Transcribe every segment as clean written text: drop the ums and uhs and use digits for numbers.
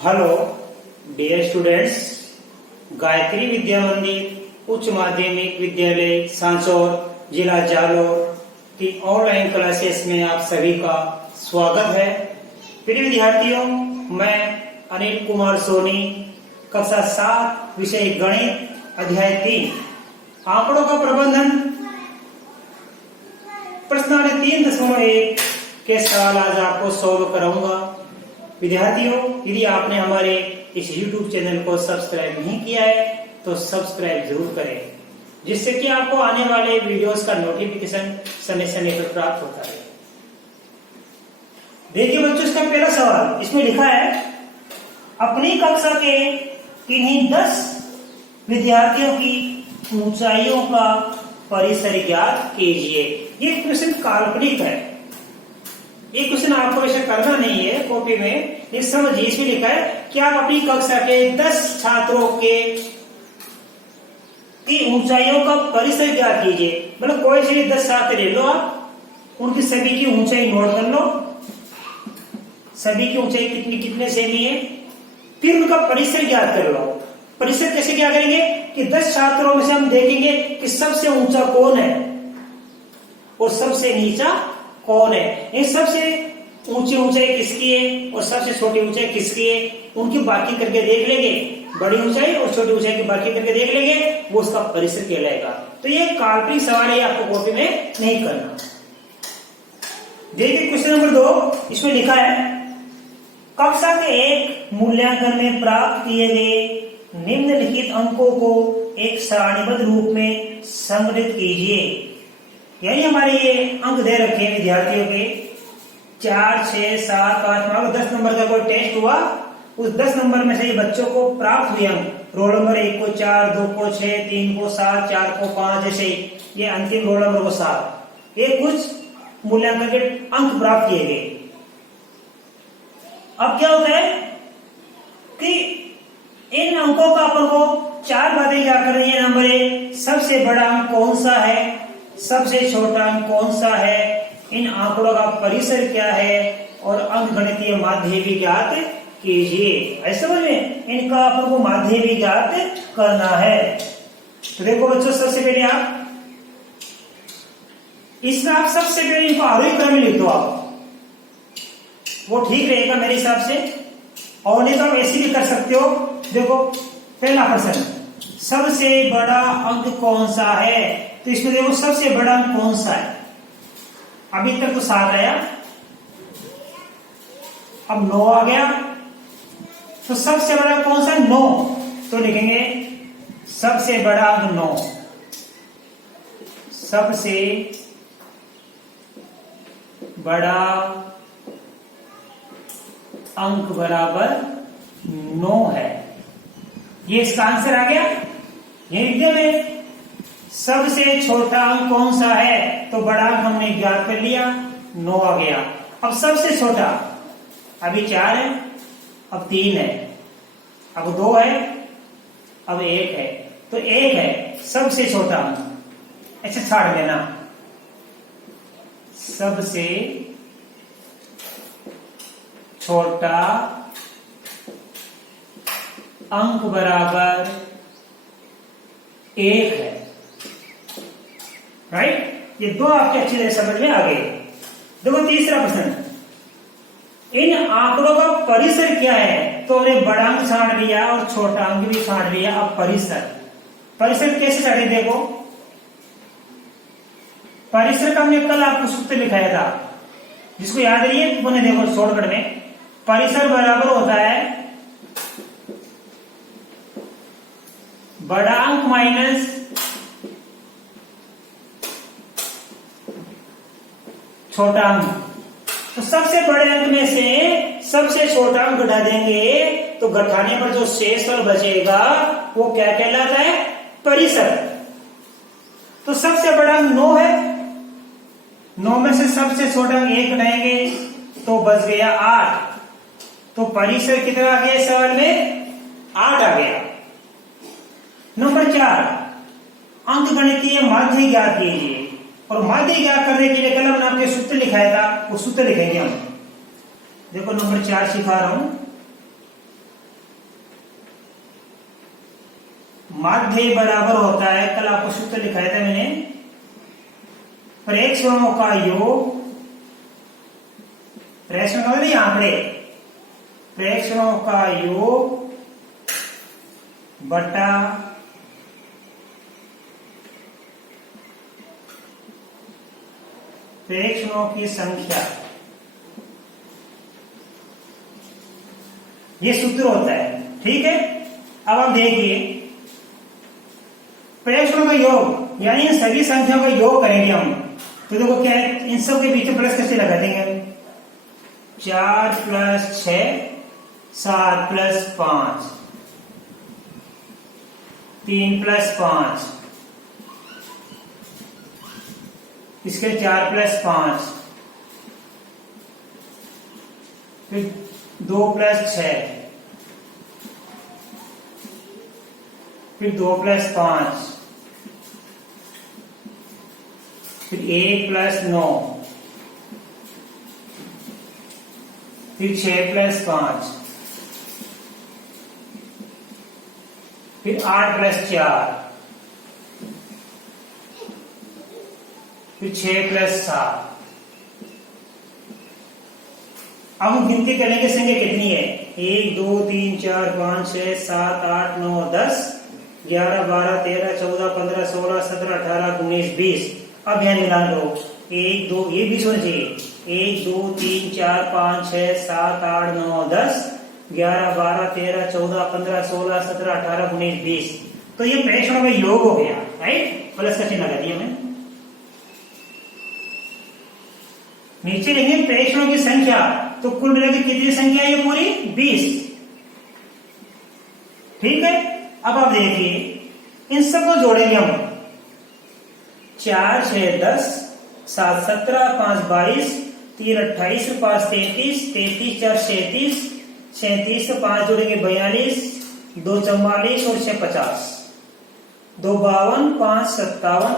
Hello dear students, Gayatri विद्या मंदिर उच्च माध्यमिक विद्यालय सांसौर जिला जालोर की ऑनलाइन क्लासेस में आप सभी का स्वागत है। प्रिय विद्यार्थियों, मैं अनिल कुमार सोनी, कक्षा 7 विषय गणित अध्याय 3 आंकड़ों का प्रबंधन प्रश्नावली 3.1 के सवाल आज आपको सॉल्व कराऊंगा। विद्यार्थियों, यदि आपने हमारे इस YouTube चैनल को सब्सक्राइब नहीं किया है तो सब्सक्राइब जरूर करें, जिससे कि आपको आने वाले वीडियोस का नोटिफिकेशन समय समय पर प्राप्त होता है। देखिए बच्चों, इसका पहला सवाल इसमें लिखा है, अपनी कक्षा के किन्हीं 10 विद्यार्थियों की ऊंचाइयों का परिसर ज्ञात कीजिए। ये क्वेश्चन काल्पनिक है, ये क्वेश्चन आपको ऐसा करना नहीं है कॉपी में। ये समझिए, इसमें लिखा है कि आप अपनी कक्षा के 10 छात्रों की ऊंचाइयों का परिसर ज्ञात कीजिए। मतलब कोई से भी 10 छात्र ले लो, आप उनकी सभी की ऊंचाई नोट कर लो, सभी की ऊंचाई कितने सेमी है, फिर उनका परिसर ज्ञात कर लो। परिसर कैसे क्या करेंगे कि 10 छात्रों में से हम देखेंगे कि सबसे ऊंचा कौन है और सबसे नीचा कौन है। ये सबसे ऊंची ऊंचाई किसकी है और सबसे छोटी ऊंचाई किसकी है, उनकी बाकी करके देख लेंगे। बड़ी ऊंचाई और छोटी ऊंचाई की बाकी करके देख लेंगे, वो उसका परिसर कहलाएगा। तो ये काल्पनिक सवाल है, आपको कॉपी में नहीं करना। देखिए क्वेश्चन नंबर 2, इसमें लिखा है, कक्षा के एक मूल्यांकन में प्राप्त किए गए निम्नलिखित अंकों को एक सारणीबद्ध रूप में संग्रहित कीजिए। यानी हमारे ये अंक दे रखे हैं विद्यार्थियों के 4, 6, 7, 5, मान लो 10 नंबर का कोई टेस्ट हुआ, उस 10 नंबर में से ये बच्चों को प्राप्त हुए अंक, रोल नंबर 1 को 4, 2 को 6, 3 को 7, 4 को 5, जैसे ये अंतिम रोल नंबर को 7, ये कुछ मूल्यांकन के अंक प्राप्त किए गए। अब क्या होता है कि इन अंकों का अपन को 4 बातें क्या कर रही है। नंबर 1, सबसे बड़ा अंक कौन सा है, सबसे छोटा अंक कौन सा है, इन आंकड़ों का परिसर क्या है और अंक गणितीय माध्य भी ज्ञात कीजिए। ऐसे समझ में, इनका अपन को माध्य भी ज्ञात करना है। तो देखो बच्चों, सबसे पहले आप इसमें आप सबसे पहले इनको आरोही क्रम में लिख दो, आप वो ठीक रहेगा मेरे हिसाब से। और नहीं तो आप ऐसे भी कर सकते हो। देखो पहला प्रश्न, सबसे बड़ा अंक कौन सा है, तो इसमें देखो सबसे बड़ा अंक कौन सा है। अभी तक तो 7 आया, अब 9 आ गया, तो सबसे बड़ा कौन सा, 9। तो लिखेंगे सबसे बड़ा अंक 9, सबसे बड़ा अंक बराबर 9 है। ये इसका आंसर आ गया। ये लिख दिया। सबसे छोटा अंक कौन सा है, तो बड़ा अंक हमने ज्ञात कर लिया, 9 आ गया। अब सबसे छोटा, अभी 4 है, अब 3 है, अब 2 है, अब 1 है। तो 1 है सबसे छोटा अंक। अच्छा छाड़ देना, सबसे छोटा अंक बराबर 1 है। राइट, ये 2 आपके अच्छी तरह समझ में आ गए। देखो तीसरा प्रश्न, इन आंकड़ों का परिसर क्या है, तो हमने बड़ा अंक छांट लिया और छोटा अंक भी छांट लिया। अब परिसर, परिसर कैसे छाटे, देखो परिसर का हमने कल आपको सूत्र लिखाया था, जिसको याद रहिए तो मैंने देखो शॉर्टकट में, परिसर बराबर होता है बड़ा अंक माइनस छोटा अंक। तो सबसे बड़े अंक में से सबसे छोटा अंक घटा देंगे, तो घटाने पर जो शेषफल बचेगा वो क्या कहलाता है, परिसर। तो सबसे बड़ा अंक 9 है, 9 में से सबसे छोटा अंक 1 घटाएंगे तो बच गया 8। तो परिसर कितना आ गया सवाल में, 8 आ गया। नंबर 4, अंक गणितीय माध्य ज्ञात कीजिए। और माध्य ज्ञात करने के लिए कल हमने आपके सूत्र लिखाया था, वो सूत्र लिखेंगे हम। देखो नंबर 4 सिखा रहा हूं, माध्य बराबर होता है, कल आपको सूत्र लिखाया था मैंने, प्रेक्षणों का योग, प्रेक्षण का नहीं आंकड़े, प्रेक्षणों का योग बटा प्रेक्षणों की संख्या, ये सूत्र होता है। ठीक है, अब आप देखिए प्रेक्षणों का योग यानी इन सभी संख्याओं का योग करेंगे हम, तो देखो क्या है, इन सब के बीच में प्लस कैसे लगा देंगे, 4 + 6 7 + 5 3 + 5 इसके 4 + 5 फिर 2 + 6 फिर 2 + 5 फिर 1 + 9 फिर 6 + 5 फिर 8 + 4 फिर 6 + 7। अब हम गिनती करेंगे संख्या कितनी है, 1 2 3 4 5 6 7 8 9 10 11 12 13 14 15 16 17 18 19 20। अब यहां मिलान करो, 1 2, ये 20 होना चाहिए, 1 2 3 4 5 6 7 8 9 10 11 12 13 14 15 16 17 18 19 20। तो ये प्रेक्षणों का योग हो गया, राइट, प्लस का चिन्ह लगा दिया मैंने। नीचे लिखेंगे प्रेक्षणों की संख्या, तो कुल मिलाकर कितनी संख्या है ये पूरी, 20। ठीक है, अब आप देखिए इन सबको जोड़ेंगे हम, 4 6 10 7 17 5 22 3 28 5 33 33 4 37 37 से 5 जोड़ेंगे 42 2 44 और 6 50 2 52 5 57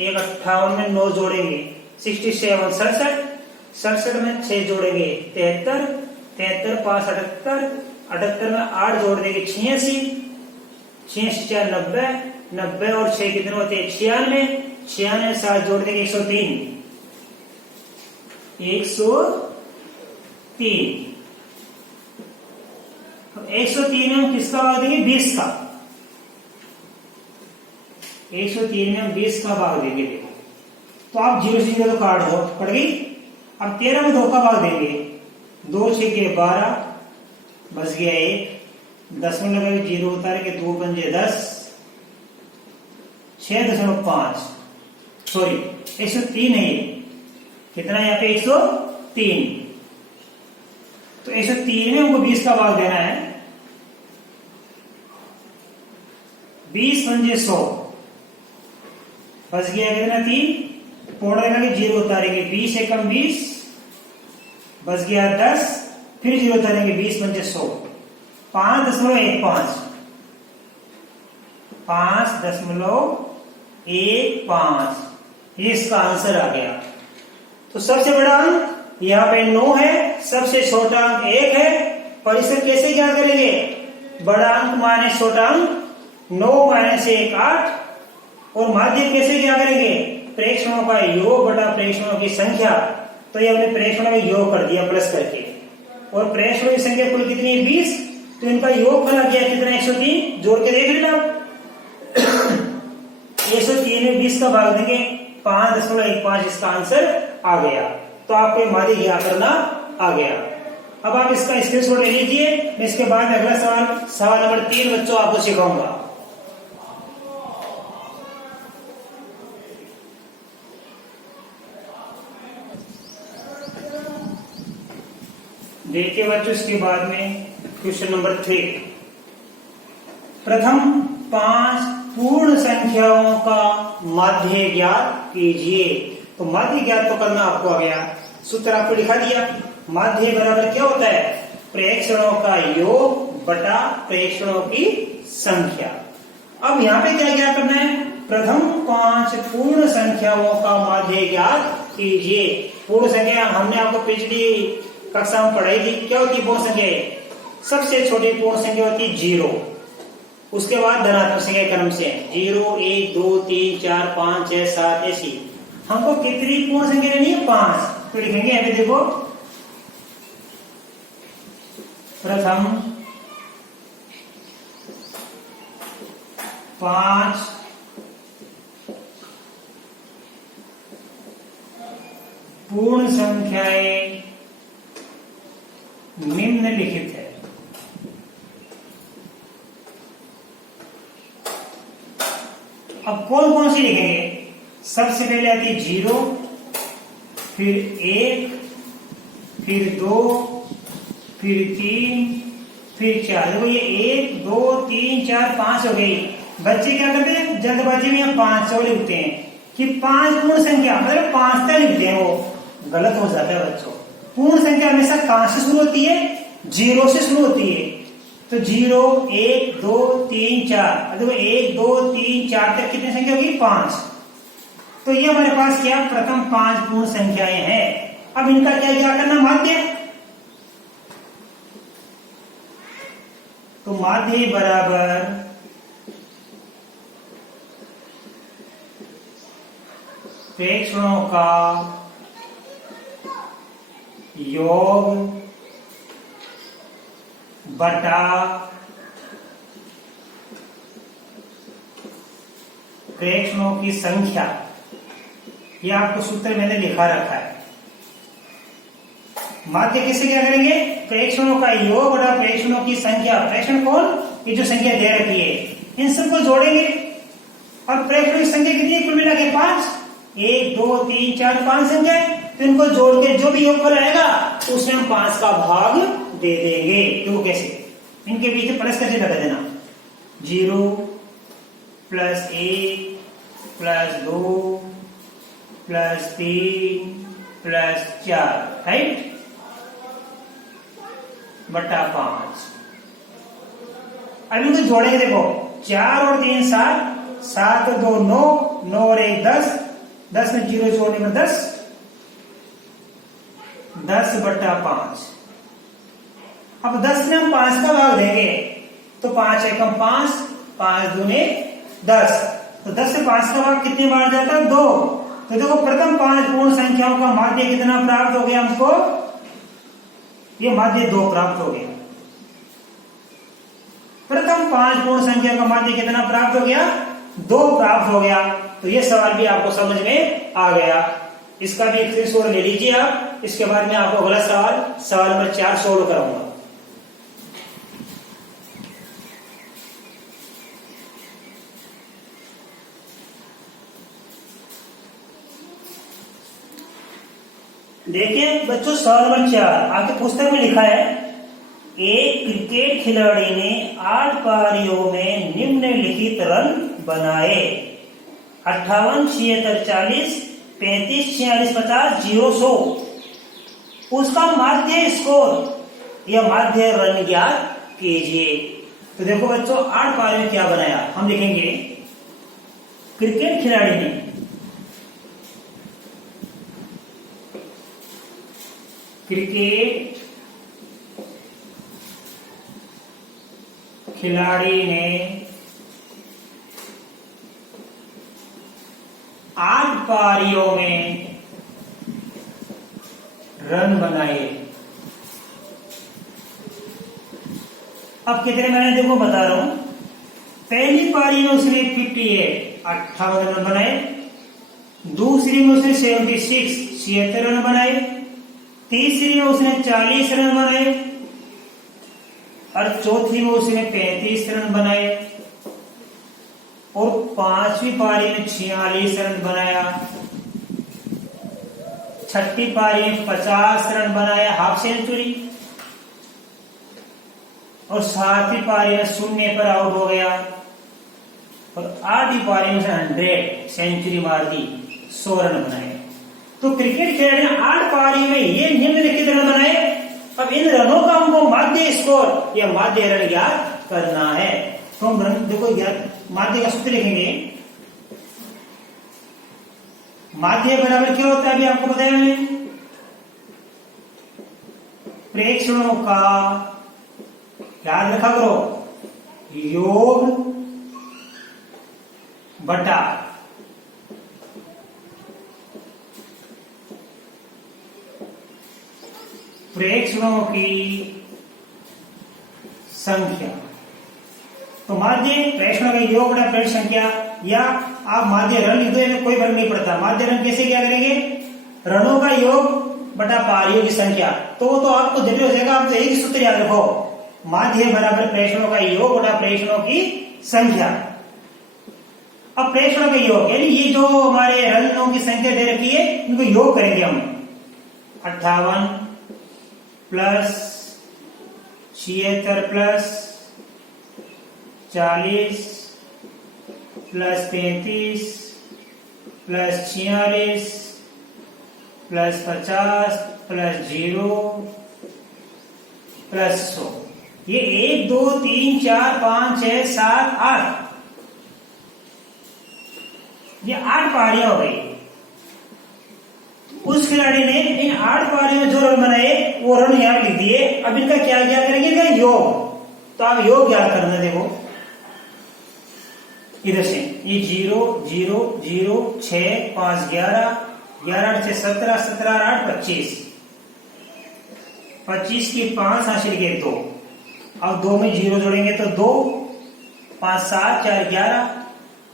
1 58 में 9 जोड़ेंगे 67 67 67 में 6 जोड़ेंगे 73 73 5 78 78 में 8 जोड़ देंगे 86 86 4 90 90 और 6 कितने होते हैं 96 96 7 जोड़ देंगे 103 103। 103 में हम किसका भाग देंगे, 20 का, 103 में हम 20 का भाग देंगे। देखो तो आप 0 से 0 तो काट दो, पड़ गई। अब 13 में 2 का भाग देंगे, 2 6 के 12 बच गया 1, 10 में लगा 0 उतार के 2 पंजे 10 6.5 सॉरी 103 है ये, कितना है यहाँ पे 103। तो 103 में हमको 20 का भाग देना है, 20 पंजे 100 बच गया कितना 3, पोड़ा लगा 0 उतारेंगे 20 से कम 20 बच गया 10, फिर 0 उतारेंगे 20 पंजे 100 5.15 5.15 ये इसका आंसर आ गया। तो सबसे बड़ा अंक यहाँ पे 9 है, सबसे छोटा अंक 1 है। परिसर कैसे ज्ञात करेंगे, बड़ा अंक माइनस छोटा अंक 9 माइनस 1 8, और माध्य कैसे ज्ञात करेंगे, प्रेक्षणों का योग बटा प्रेक्षणों की संख्या। तो ये हमने प्रेक्षणों का योग कर दिया प्लस करके, और प्रेक्षणों की संख्या कुल कितनी है 20, तो इनका योग बना गया कितना 103, जोड़ के देख लेना। 103 में 20 का भाग देंगे 5.15, इसका आंसर आ गया। तो आपको माध्य ज्ञात करना आ गया। अब आप इसका स्क्रीनशॉट ले लीजिए, मैं इसके बाद अगला सवाल नंबर 3 बच्चों आपको सिखाऊंगा। देखिए बच्चों, इसके बाद में क्वेश्चन नंबर 3, प्रथम 5 पूर्ण संख्याओं का माध्य ज्ञात कीजिए। तो माध्य ज्ञात तो करना आपको आ गया, सूत्र आपको लिखा दिया। माध्य बराबर क्या होता है, प्रेक्षणों का योग बटा प्रेक्षणों की संख्या। अब यहाँ पे क्या ज्ञात करना है, प्रथम 5 पूर्ण संख्याओं का माध्य ज्ञात कीजिए। पूर्ण संख्या हमने आपको पिछली कक्षा में पढ़ाई थी, क्या होती है पूर्ण संख्या, सबसे छोटी पूर्ण संख्या होती है 0, उसके बाद धनात्मक संख्या क्रम से 0, 1, 2, 3, 4, 5, 6, 7 ऐसी। हमको कितनी पूर्ण संख्या लेनी है? 5। तो लिखेंगे यहाँ पे देखो, प्रथम 5 पूर्ण संख्याएं निम्नलिखित है। अब कौन कौन सी लिखेंगे? सबसे पहले आती है 0, फिर 1, फिर 2, फिर 3, फिर 4। देखो ये 1, 2, 3, 4, 5 हो गई। बच्चे क्या करते हैं? जल्दबाजी में 500 लिखते हैं कि 5 पूर्ण संख्या, मतलब 5 तक लिखते हैं, वो गलत हो जाता है बच्चों। पूर्ण संख्या हमेशा कहां से शुरू होती है? 0 से शुरू होती है। तो 0, 1, 2, 3, 4। देखो 1, 2, 3, 4 तक कितनी संख्या होगी? 5। तो ये हमारे पास क्या? प्रथम 5 पूर्ण संख्याएं हैं। अब इनका क्या करना? माध्य। तो माध्य बराबर प्रेक्षणों का योग बटा प्रेक्षणों की संख्या। ये आपको सूत्र मैंने लिखा रखा है। माध्य किसे क्या करेंगे? प्रेक्षणों का योग बटा प्रेक्षणों की संख्या। प्रेक्षण कौन? ये जो संख्या दे रखी है, इन सबको जोड़ेंगे। और प्रेक्षणों की संख्या कितनी है? कुल मिला के 5। 1, 2, 3, 4, 5 संख्या है। तो इनको जोड़ के जो भी योगफल आएगा उसमें हम 5 का भाग दे देंगे। तो कैसे? इनके बीच प्लस का चिन्ह लगा देना। 0 + 1 + 2 + 3 + 4, राइट, बटा 5। अब इनको जोड़ेंगे। देखो 4 और 3 7, 7 और 2 9, 9 और 1 10, 10 में 0 जोड़ने में 10, 10 बटा 5। अब 10 में हम 5 का भाग देंगे तो 5 एकम 5, 5 दूने 10। तो 10 से 5 का भाग कितने बार जाता है? 2। तो देखो प्रथम 5 पूर्ण संख्याओं का माध्य कितना प्राप्त हो गया हमको? ये माध्य 2 प्राप्त हो गया। प्रथम 5 पूर्ण संख्या का माध्य कितना प्राप्त हो गया? 2 प्राप्त हो गया। तो ये सवाल भी आपको समझ में आ गया। इसका भी एक स्क्रीनशॉट ले लीजिए आप। इसके बाद में आपको अगला सवाल नंबर 4 सोल्व कराऊंगा। देखिए बच्चों, सवाल नंबर 4 आपके पुस्तक में लिखा है, एक क्रिकेट खिलाड़ी ने 8 पारियों में निम्नलिखित रन बनाए: 58, 76, 40, 35, 46, 50, 0, 100। उसका माध्य स्कोर या माध्य रन ज्ञात कीजिए। तो देखो बच्चों, 8 पारियों में क्या बनाया? हम लिखेंगे क्रिकेट खिलाड़ी ने खिलाड़ी ने 8 पारियों में रन बनाए। अब कितने मैंने देखो बता रहा हूं। पहली पारी में उसने 58 रन बनाए, दूसरी में उसने 76 रन बनाए, तीसरी में उसने 40 रन बनाए और चौथी में उसने 35 रन बनाए और 5वीं पारी में 46 रन बनाया, छठी पारी में 50 रन बनाया, हाफ सेंचुरी, और 7वीं पारी में 0 पर आउट हो गया और 8वीं पारी में 100 सेंचुरी मार दी, 100 रन बनाए। तो क्रिकेट खिलाड़ी ने 8 पारी में ये निम्नलिखित रन बनाए। अब इन रनों का हमको माध्य स्कोर या माध्य रन ज्ञात करना है। तो हम रन देखो माध्य का सूत्र लिखेंगे। माध्य बराबर क्या होता है? अभी आपको बताया मैंने, प्रेक्षणों का, याद रखा करो, योग बटा प्रेक्षणों की संख्या। तो माध्य प्रेक्षणों का योग बटा प्रेक्षण संख्या, या आप माध्य रण लिख दो, इनमें कोई फर्क नहीं पड़ता। माध्य रण कैसे क्या करेंगे, रणों का योग बटा पारियों की संख्या। तो आपको जटिल हो जाएगा, आप तो एक ही सूत्र याद रखो, माध्य बराबर प्रेक्षणों का योग बटा प्रेक्षणों की संख्या। अब प्रेक्षणों का योग यानी ये जो हमारे रणों की संख्या दे रखी है, इनको योग करेंगे हम। 58 plus 76 plus 40 plus 33 plus 46 plus 50 plus 0 plus 100। ये 1 2 3 4 5 6 7 8, ये 8 पहाड़ियां हो गई। उस खिलाड़ी ने इन 8 पारियों में जो रन बनाए वो रन याद लिख दिए। अब इनका क्या ज्ञात करेंगे, इनका योग। तो आप योग ज्ञात करना, देखो इधर से ये 0 0 0 6 5 11 11 से 17 17 8 25 25 की 5 हासिल के 2। अब 2 में 0 जोड़ेंगे तो 2 5 7 4 11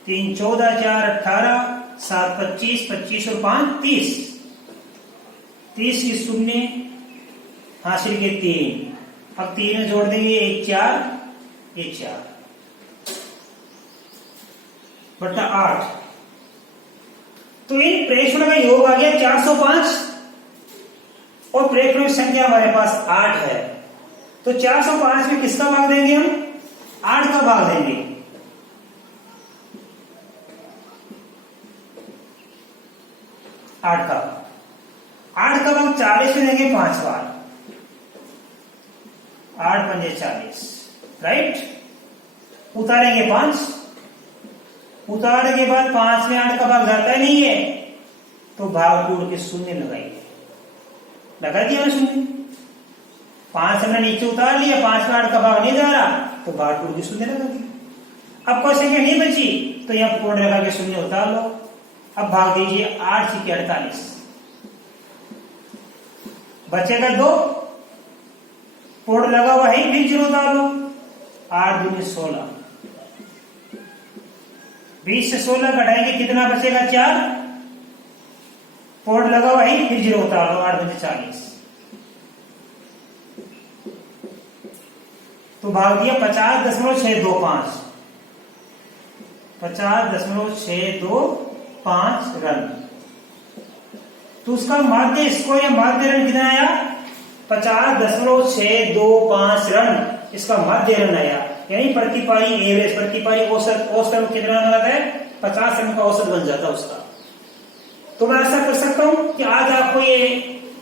3 14 4 18 7 25 25 और 5 30 30 की 0 हासिल के 3। अब 3 में जोड़ देंगे 1 4 1 4 बटा 8। तो इन प्रेक्षणों का योग आ गया 405 और प्रेक्षणों की संख्या हमारे पास 8 है। तो 405 में किसका भाग देंगे हम, 8 का भाग देंगे। आठ का भाग 40 में देंगे 5 बार। 8 पंजे 40, राइट। उतारेंगे 5, उतारने के बाद 5 में 8 का भाग जाता नहीं है, तो भाग टूट के 0 लगाइए। लगा दिया 0। 5 हमने नीचे उतार लिया, 5 में 8 का भाग नहीं जा रहा, तो भाग टूट के 0 लगा दिया। अब कोई संख्या नहीं बची, तो यहां पूर्ण लगा के 0 उतार लो। अब भाग दीजिए 8 से 48, बचेगा 2, पूर्ण लगा हुआ है, फिर 0 उतार लो। 8 दूनी 16, 20 से 16 घटाएंगे कितना बचेगा 4, पूर्ण लगा हुआ है, फिर 0 उतार लो। 8 बचे 40, तो भाग दिया 50.625, 50.625 रन। तो उसका माध्य स्कोर या माध्य रन कितना आया, 50.625 रन इसका माध्य रन आया। यानी प्रति पारी एवरेज, प्रति पारी औसत कितना रन आता है, 50 रन का औसत बन जाता है उसका। तो मैं ऐसा कर सकता हूं कि आज आपको ये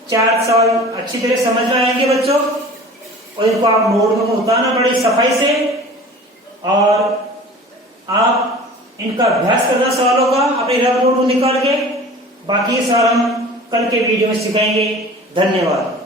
4 सवाल अच्छी तरह समझ में आएंगे बच्चों, और इनको आप नोटबुक में उतारना बड़ी सफाई से, और आप इनका अभ्यास करना सवालों का अपने रफ नोटबुक निकाल के। बाकी सवाल हम कल के वीडियो में सिखाएंगे। धन्यवाद।